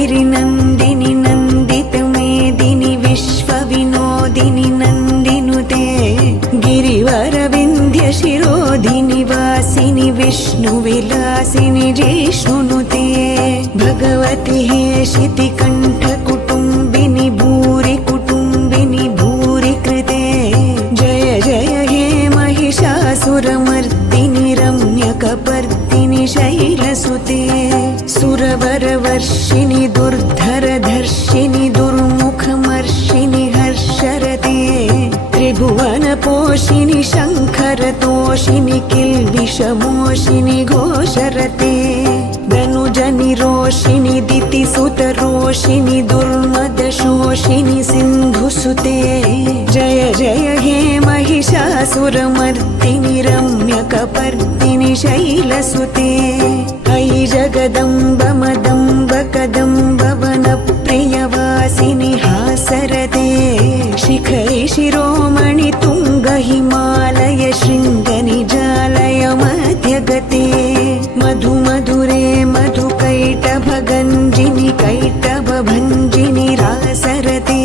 गिरिनन्दिनि नन्दितमेदिनि विश्वविनोदिनि नन्दिनुते गिरिवरविन्ध्यशिरोधिनि वासिनि विष्णुविलासिनि जिष्णुनुते भगवति हेशितिकण्ठकुटुम्बिनि भूरि कुटुम्बिनि भूरि कृते जय जय हे महिषासुरमर्दिनि रम्यकपर्दिनि शैलसुते सुरवरवर्षिणि दुर्धरधर्षिणि दुर्मुखमर्षिणि हर्षरते त्रिभुवनपोषिणि शङ्खरतोषिणि किल्बिषमोषिणि घोषरते धनुजनिरोषिणि दितिसुतरोषिणि दुर्मदशोषिणि सिन्धुसुते जय जय हे महिषासुरमर्दिनि रम्यकपर्दिनि शैलसुते अयि जगदम्ब मदम्ब कदम्ब वनप्रियवासिनि हासरते शिखरि शिरोमणि तुङ्ग हिमालय शृङ्गनिजालय मध्यगते मधु मधुरे मधुकैटभगञ्जिनि कैटभभञ्जिनि रासरते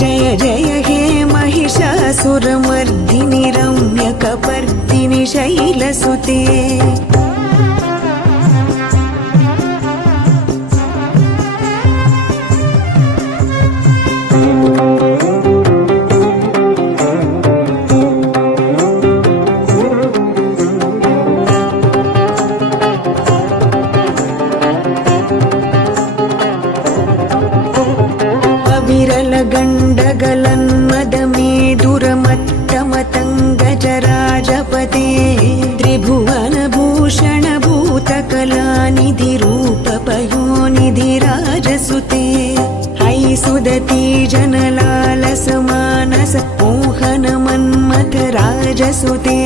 जय जय हे महिषासुरमर्दिनि रम्यकपर्दिनि शैलसुते गण्डगलन्मदमेदुरमत्तमतङ्गजराजपते त्रिभुवनभूषणभूतकलानिधिरूपपयोनिधिराजसुते अयि सुदती जनलालसमानस मोहनमन्मथराजसुते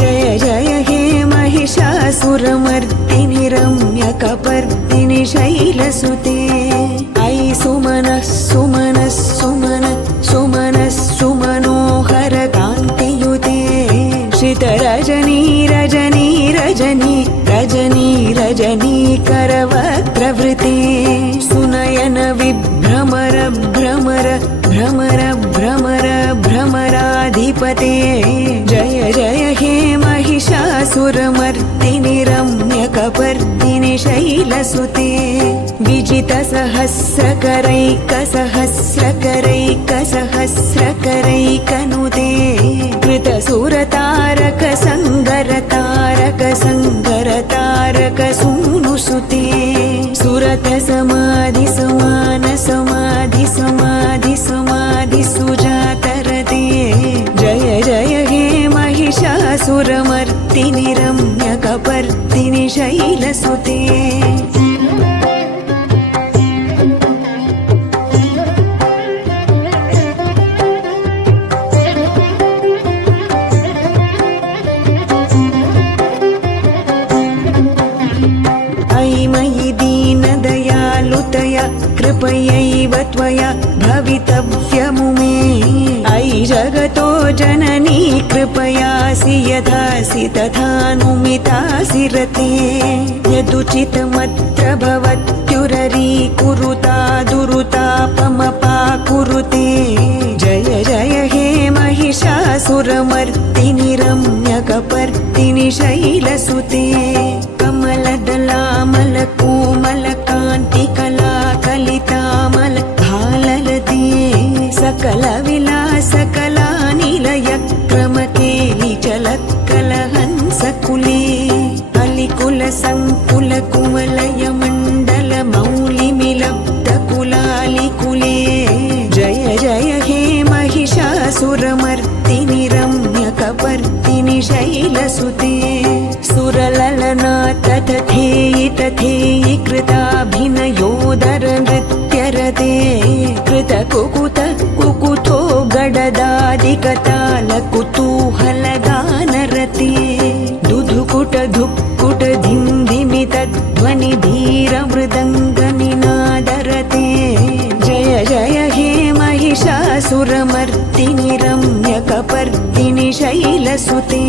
जय जय हे महिषासुरमर्दिनि रम्यकपर्दिनि शैलसुते अयि सुमनः सुमनः सुमनः सुमनः सुमनोहर कान्तियुते श्रितरजनी रजनी रजनी रजनी रजनी करवक्त्रवृते सुनयन विभ्रमर भ्रमर भ्रमर भ्रमर भ्रमराधिपते जय जय हे महिषासुरमर्दिनि रम्यकपर्दिनि शैलसुते विजितसहस्रकरैकसहस्रकरैकसहस्रकरैकनुते कृतसुरतारक संगरतारक संगरतारक सूनुसुते सुरत समाधि समान समाधि समाधि समाधि सुजातरते जय जय हे महिषासुरमर्दिनि रम्यकपर्दिनि शैलसुते कृपयैव त्वया भवितव्यमुमे अयि जगतो जननी कृपयासि यथासि तथानुमितासि रते यदुचितमत्र भवत्युररीकुरुता दुरुतापमपाकुरुते जय जय हे महिषासुरमर्दिनि रम्यकपर्दिनि शैलसुते कमलदलामलकोमलकान्तिकला कलितामल भाललते सकलविलासकलानिलयक्रमकेलिचलत्कलहंसकुले अलिकुलसङ्कुलकुमलयमण्डलमौलिमिलब्धकुलालिकुले जय जय हे महिषासुरमर्दिनि रम्यकपर्दिनि शैलसुते सुरललना तथेयि तथेयि कृताभिनयोदर नृत्यरते कृतकुकुत कुकुतो गडदादिकताल कुतूहलगानरते दुधुकुट धुक्कुट धिंधिमितध्वनि धीर मृदङ्गनिनादरते जय जय हे महिषासुरमर्दिनि रम्यकपर्दिनि शैलसुते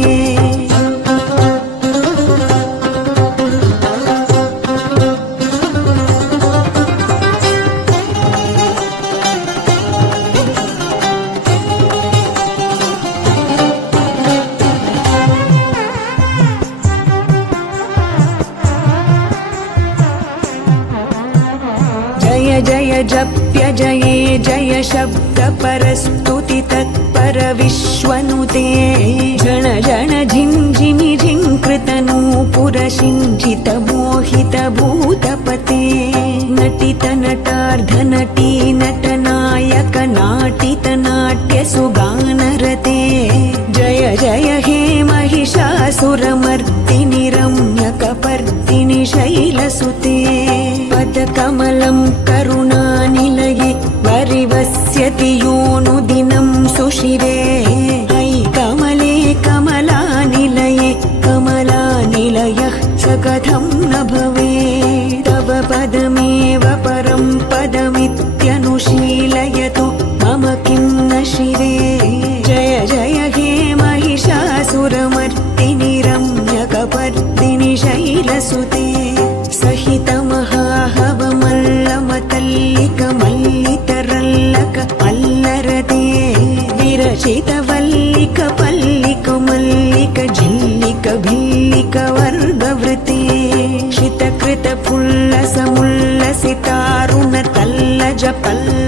जय जप्य जये जय शब्द परस्तुति तत्पर विश्वनुते जन जन झिञ्झिमि झिङ्कृतनूपुर सिञ्चित मोहित भूतपते नटित नटार्ध नटी नटनायक नाटित नाट्य सुगानरते जय जय हे महिषासुरमर्दिनि रम्यकपर्दिनि शैलसुते पदकमलं करुणानिलये वरिवस्यति योऽनुदिनं सुशिरे अयि कमले कमलानिलये कमलानिलयः स कथं न भवेत् तव पदमेव परं पदमित्यनुशीलयतु मम किं न शिरे जय जय हे महिषासुरमर्दिनि रम्यकपर्दिनि शैलसुते सहित महाहवमल्लमतल्लिक मल्लितरल्लक अल्लरते विरचित वल्लिक पल्लिक मल्लिक झिल्लिक भिल्लिक वर्गवृते शितकृत पुल्लस मुल्लसितारुण तल्लज पल्ल